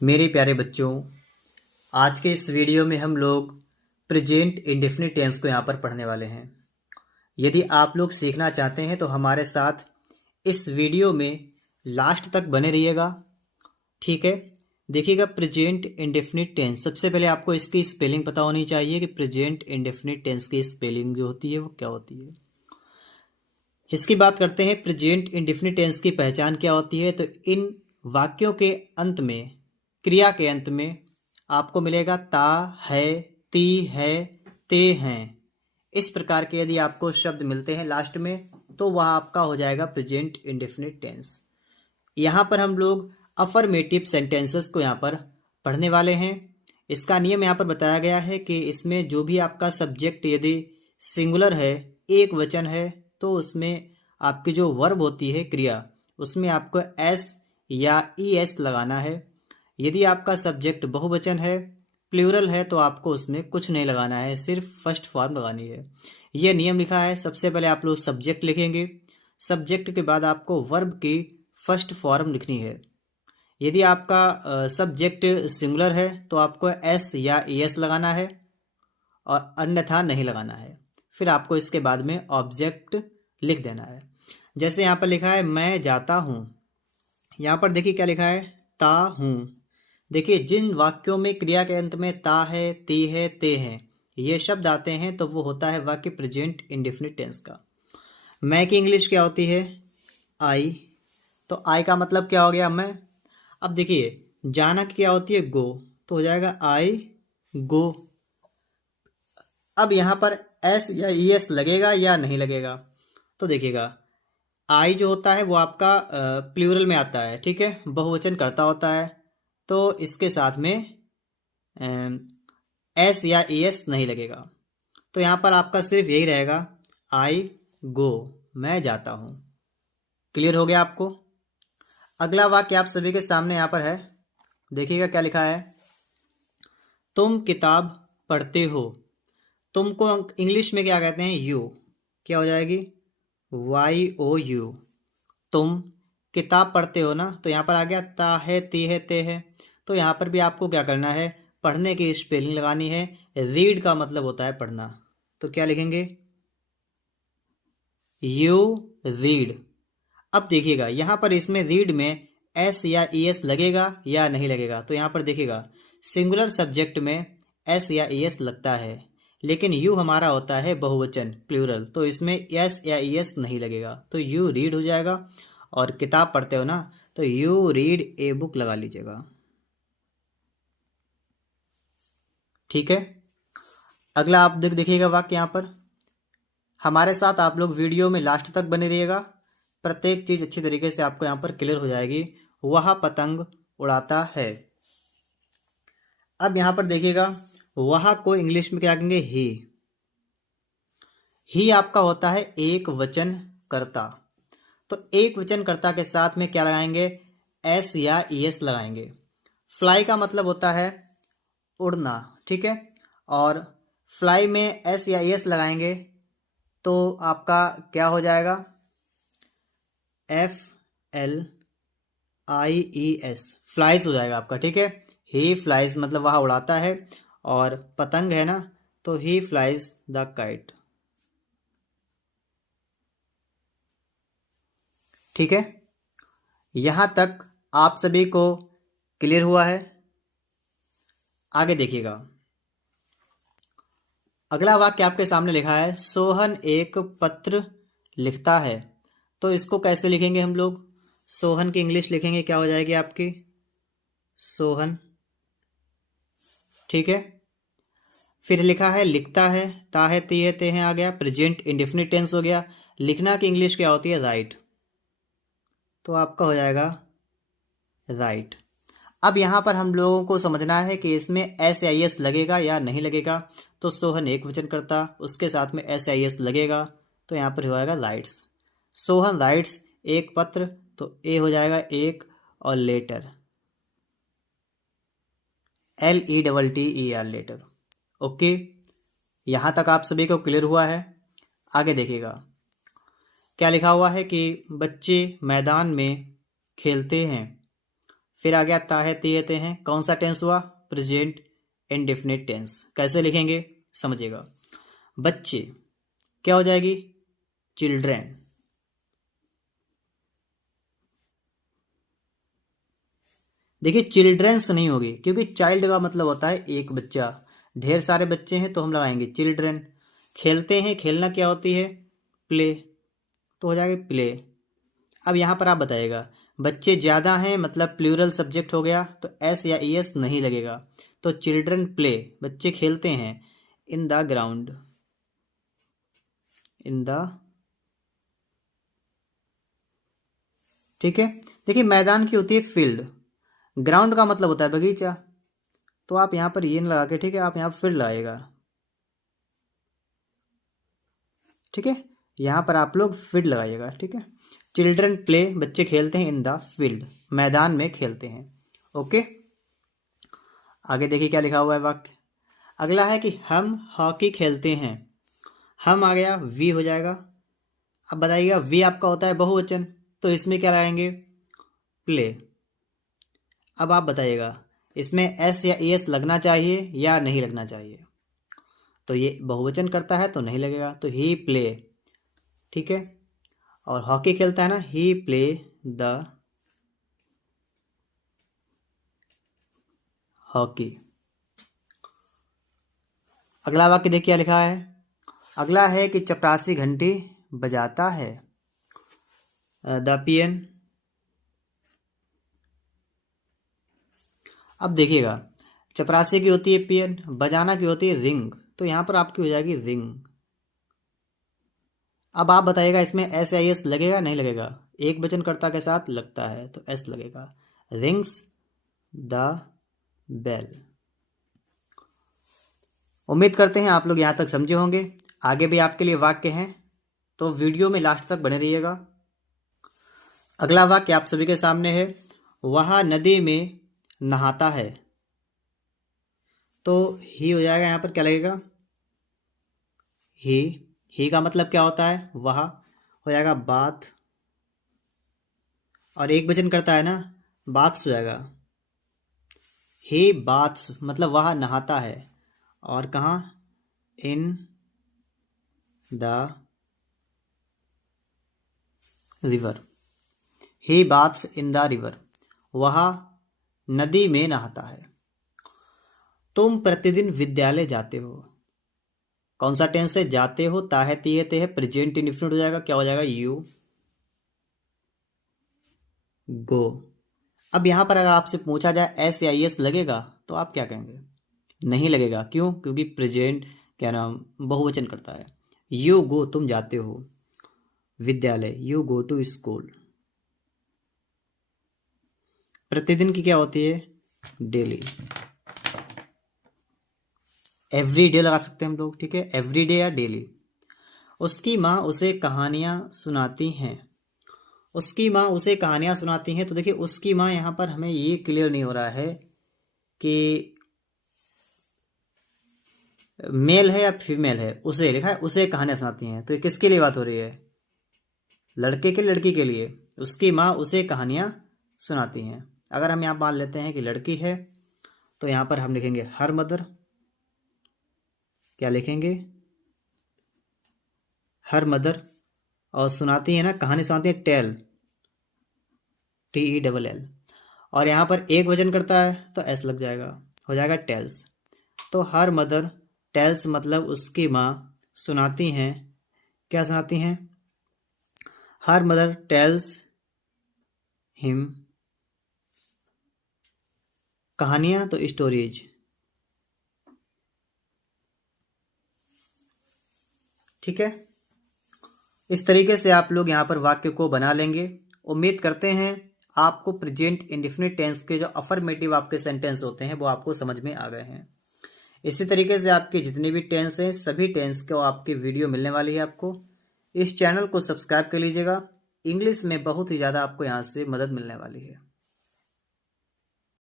मेरे प्यारे बच्चों, आज के इस वीडियो में हम लोग प्रेजेंट इंडेफिनिट टेंस को यहाँ पर पढ़ने वाले हैं। यदि आप लोग सीखना चाहते हैं तो हमारे साथ इस वीडियो में लास्ट तक बने रहिएगा। ठीक है, देखिएगा प्रेजेंट इंडेफिनिट टेंस। सबसे पहले आपको इसकी स्पेलिंग पता होनी चाहिए कि प्रेजेंट इंडेफिनिट टेंस की स्पेलिंग जो होती है वो क्या होती है। इसकी बात करते हैं, प्रेजेंट इंडेफिनिट टेंस की पहचान क्या होती है। तो इन वाक्यों के अंत में, क्रिया के अंत में आपको मिलेगा ता है, ती है, ते हैं। इस प्रकार के यदि आपको शब्द मिलते हैं लास्ट में तो वह आपका हो जाएगा प्रेजेंट इंडेफिनिट टेंस। यहाँ पर हम लोग अफर्मेटिव सेंटेंसेस को यहाँ पर पढ़ने वाले हैं। इसका नियम यहाँ पर बताया गया है कि इसमें जो भी आपका सब्जेक्ट यदि सिंगुलर है, एक वचन है, तो उसमें आपकी जो वर्ब होती है क्रिया, उसमें आपको एस या ई एस लगाना है। यदि आपका सब्जेक्ट बहुवचन है, प्लूरल है, तो आपको उसमें कुछ नहीं लगाना है, सिर्फ फर्स्ट फॉर्म लगानी है। यह नियम लिखा है। सबसे पहले आप लोग सब्जेक्ट लिखेंगे, सब्जेक्ट के बाद आपको वर्ब की फर्स्ट फॉर्म लिखनी है। यदि आपका सब्जेक्ट सिंगुलर है तो आपको एस या ई एस लगाना है और अन्यथा नहीं लगाना है। फिर आपको इसके बाद में ऑब्जेक्ट लिख देना है। जैसे यहाँ पर लिखा है मैं जाता हूँ, यहाँ पर देखिए क्या लिखा है, ता हूँ। देखिए जिन वाक्यों में क्रिया के अंत में ता है, ती है, ते हैं, ये शब्द आते हैं तो वो होता है वाक्य प्रेजेंट इंडेफिनिट टेंस का। मैं की इंग्लिश क्या होती है, आई। तो आई का मतलब क्या हो गया, मैं। अब देखिए जाना की क्या होती है, गो, तो हो जाएगा आई गो। अब यहाँ पर एस या ई एस लगेगा या नहीं लगेगा, तो देखिएगा आई जो होता है वो आपका प्लूरल में आता है, ठीक है, बहुवचन करता होता है, तो इसके साथ में एस या ई एस नहीं लगेगा। तो यहाँ पर आपका सिर्फ यही रहेगा, आई गो, मैं जाता हूँ। क्लियर हो गया आपको। अगला वाक्य आप सभी के सामने यहाँ पर है, देखिएगा क्या लिखा है, तुम किताब पढ़ते हो। तुमको इंग्लिश में क्या कहते हैं, यू, क्या हो जाएगी, वाई ओ यू। तुम किताब पढ़ते हो ना, तो यहाँ पर आ गया ता है, ती है, ते है। तो यहाँ पर भी आपको क्या करना है, पढ़ने की स्पेलिंग लगानी है। रीड का मतलब होता है पढ़ना, तो क्या लिखेंगे, यू रीड। अब देखिएगा यहाँ पर इसमें रीड में एस या ई एस लगेगा या नहीं लगेगा। तो यहाँ पर देखिएगा सिंगुलर सब्जेक्ट में एस या ई एस लगता है, लेकिन यू हमारा होता है बहुवचन प्लूरल, तो इसमें एस या ई एस नहीं लगेगा, तो यू रीड हो जाएगा। और किताब पढ़ते हो ना, तो यू रीड ए बुक लगा लीजिएगा। ठीक है, अगला आप देखिएगा वाक्य यहाँ पर। हमारे साथ आप लोग वीडियो में लास्ट तक बने रहिएगा, प्रत्येक चीज अच्छी तरीके से आपको यहाँ पर क्लियर हो जाएगी। वह पतंग उड़ाता है। अब यहाँ पर देखिएगा, वह को इंग्लिश में क्या कहेंगे, ही आपका होता है एक वचन कर्ता, तो एक वचन कर्ता के साथ में क्या लगाएंगे, एस या ई एस लगाएंगे। फ्लाई का मतलब होता है उड़ना, ठीक है, और फ्लाई में एस या ई एस लगाएंगे तो आपका क्या हो जाएगा, F L I E S, flies हो जाएगा आपका। ठीक है, ही फ्लाइज मतलब वह उड़ाता है, और पतंग है ना, तो ही फ्लाइज द काइट। ठीक है, यहां तक आप सभी को क्लियर हुआ है। आगे देखिएगा, अगला वाक्य आपके सामने लिखा है, सोहन एक पत्र लिखता है। तो इसको कैसे लिखेंगे हम लोग, सोहन की इंग्लिश लिखेंगे, क्या हो जाएगी आपकी, सोहन। ठीक है, फिर लिखा है लिखता है, ता है, ती है, ते हैं आ गया, प्रेजेंट इंडेफिनिट टेंस हो गया। लिखना की इंग्लिश क्या होती है, राइट, तो आपका हो जाएगा राइट। अब यहाँ पर हम लोगों को समझना है कि इसमें एस या एस लगेगा या नहीं लगेगा। तो सोहन एक वचन करता, उसके साथ में एस या एस लगेगा, तो यहाँ पर हो जाएगा राइट्स। सोहन राइट्स एक पत्र, तो ए हो जाएगा एक, और लेटर LETTER लेटर। ओके, यहाँ तक आप सभी को क्लियर हुआ है। आगे देखिएगा क्या लिखा हुआ है कि बच्चे मैदान में खेलते हैं। फिर आ गया ता है ते ते हैं, कौन सा टेंस हुआ? Present indefinite tense. कैसे लिखेंगे समझिएगा। बच्चे क्या हो जाएगी? चिल्ड्रेन। देखिए चिल्ड्रेंस नहीं होगी, क्योंकि चाइल्ड का मतलब होता है एक बच्चा, ढेर सारे बच्चे हैं तो हम लगाएंगे चिल्ड्रेन। खेलते हैं, खेलना क्या होती है? प्ले, तो हो जाएगा प्ले। अब यहाँ पर आप बताइएगा, बच्चे ज़्यादा हैं मतलब प्लूरल सब्जेक्ट हो गया, तो एस या ई एस नहीं लगेगा, तो चिल्ड्रन प्ले, बच्चे खेलते हैं in the ground, in the, ठीक है। देखिए मैदान की होती है फील्ड, ग्राउंड का मतलब होता है बगीचा, तो आप यहाँ पर ये न लगा के, ठीक है, आप यहाँ फील्ड लगाएगा, ठीक है, यहाँ पर आप लोग फील्ड लगाइएगा, ठीक है। चिल्ड्रन प्ले, बच्चे खेलते हैं इन द फील्ड, मैदान में खेलते हैं। ओके, आगे देखिए क्या लिखा हुआ है वाक्य। अगला है कि हम हॉकी खेलते हैं, हम आ गया, वी हो जाएगा। अब बताइएगा, वी आपका होता है बहुवचन, तो इसमें क्या लगाएंगे? प्ले। अब आप बताइएगा, इसमें एस या एस लगना चाहिए या नहीं लगना चाहिए? तो ये बहुवचन करता है तो नहीं लगेगा, तो ही प्ले, ठीक है। और हॉकी खेलता है ना, ही प्ले द हॉकी। अगला वाक्य देखिए क्या लिखा है। अगला है कि चपरासी घंटी बजाता है, द पियन। अब देखिएगा, चपरासी की होती है पियन, बजाना की होती है रिंग, तो यहाँ पर आपकी हो जाएगी रिंग। अब आप बताइएगा, इसमें एस या एस लगेगा नहीं लगेगा? एक वचन कर्ता के साथ लगता है तो एस लगेगा, रिंग्स द बेल। उम्मीद करते हैं आप लोग यहाँ तक समझे होंगे। आगे भी आपके लिए वाक्य हैं, तो वीडियो में लास्ट तक बने रहिएगा। अगला वाक्य आप सभी के सामने है, वह नदी में नहाता है, तो ही हो जाएगा, यहाँ पर क्या लगेगा? ही का मतलब क्या होता है? वह हो जाएगा बाथ, और एक वचन करता है ना, बाथ्स हो जाएगा। ही बाथ्स मतलब वह नहाता है, और कहाँ? In the river, he baths in the river, वह नदी में नहाता है। तुम प्रतिदिन विद्यालय जाते हो, कौन सा टेंस है? जाते हो, ता है ती है ते है, प्रेजेंट इंडेफिनिट हो जाएगा, क्या हो जाएगा? You go. अब यहां पर अगर आपसे पूछा जाए एस या एस लगेगा, तो आप क्या कहेंगे? नहीं लगेगा, क्यों? क्योंकि प्रेजेंट क्या नाम बहुवचन करता है। यू गो, तुम जाते हो विद्यालय, यू गो टू स्कूल। प्रतिदिन की क्या होती है? डेली। एवरी डे लगा सकते हैं हम लोग, ठीक है, एवरी डे या डेली। उसकी माँ उसे कहानियां सुनाती हैं, उसकी माँ उसे कहानियां सुनाती हैं, तो देखिए उसकी माँ यहाँ पर हमें ये क्लियर नहीं हो रहा है कि मेल है या फीमेल है। उसे लिखा है, उसे कहानियां सुनाती हैं, तो ये किसके लिए बात हो रही है? लड़के के लड़की के लिए। उसकी माँ उसे कहानियां सुनाती हैं। अगर हम यहाँ मान लेते हैं कि लड़की है, तो यहाँ पर हम लिखेंगे हर मदर, क्या लिखेंगे? Her mother. और सुनाती है ना, कहानी सुनाती है, टेल, TELL। और यहाँ पर एक वचन करता है तो एस लग जाएगा, हो जाएगा टेल्स। तो हर मदर टेल्स मतलब उसकी माँ सुनाती हैं, क्या सुनाती हैं? हर मदर टेल्स हिम कहानियाँ, तो स्टोरीज, ठीक है। इस तरीके से आप लोग यहाँ पर वाक्य को बना लेंगे। उम्मीद करते हैं आपको प्रेजेंट इंडेफिनिट टेंस के जो अफर्मेटिव आपके सेंटेंस होते हैं वो आपको समझ में आ गए हैं। इसी तरीके से आपके जितने भी टेंस हैं, सभी टेंस को आपकी वीडियो मिलने वाली है आपको। इस चैनल को सब्सक्राइब कर लीजिएगा, इंग्लिश में बहुत ही ज़्यादा आपको यहाँ से मदद मिलने वाली है।